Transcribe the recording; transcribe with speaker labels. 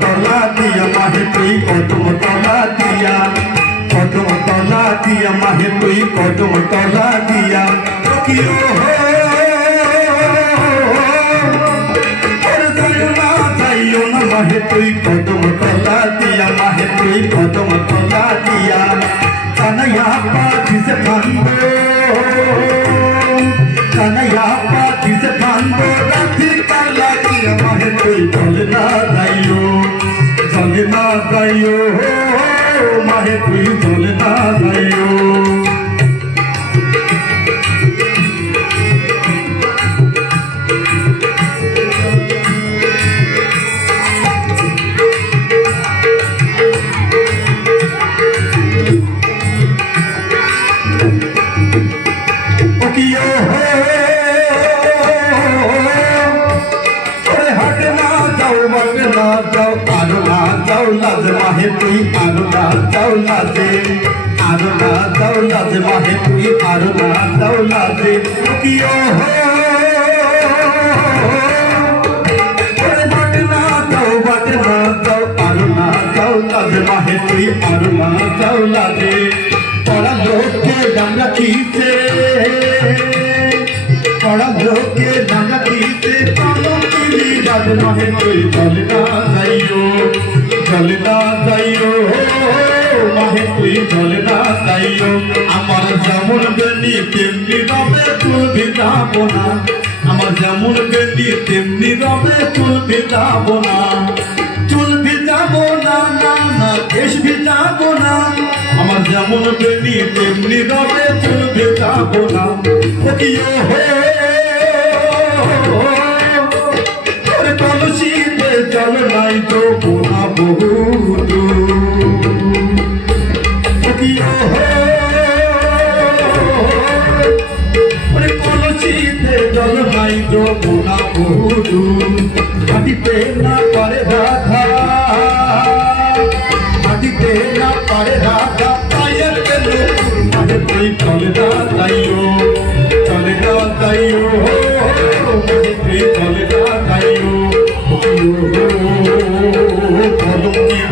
Speaker 1: তলা দিয়া মাহে তুই, কদম তলা দিয়া। কদম তলা দিয়া মাহে তুই, কদম তলা দিয়া। কিয়ে না যাইও মাহে তুই চলে না না যাও আরো না যাও লাজ মাহে তুই আরো না যাও লাজে আরো না যাও লাজ মাহে তুই আরো না যাও লাজে কিয়ে হো ওরে বাটে না যাও বাটে না যাও আরো না যাও লাজ মাহে তুই আরো না যাও লাজে পড়া লোককে ডাঙ্গা খিচে পড়া লোকে ডাঙ্গা খিচে রাজ নহে তুই চলে না যাইও চলে না যাইও। মাহে তুই চলে না যাইও। আমার যেমন বেনি তেমনি রবে তুলবি যাব না আমার যেমন বেনি তেমনি রবে তুলবি যাব না চুল ভিজাবো না না না কেশ ভিজাবো না আমার যেমন বেনি তেমনি রবে চুল ভিজাবো না ওকিও মাটিতে না পারে রাধা মাটিতে না পারে রাধা পায়ের পেলে মানে তুই চলে না তাইও চলে না তাইও মানে তুই চলে না তাইও 届け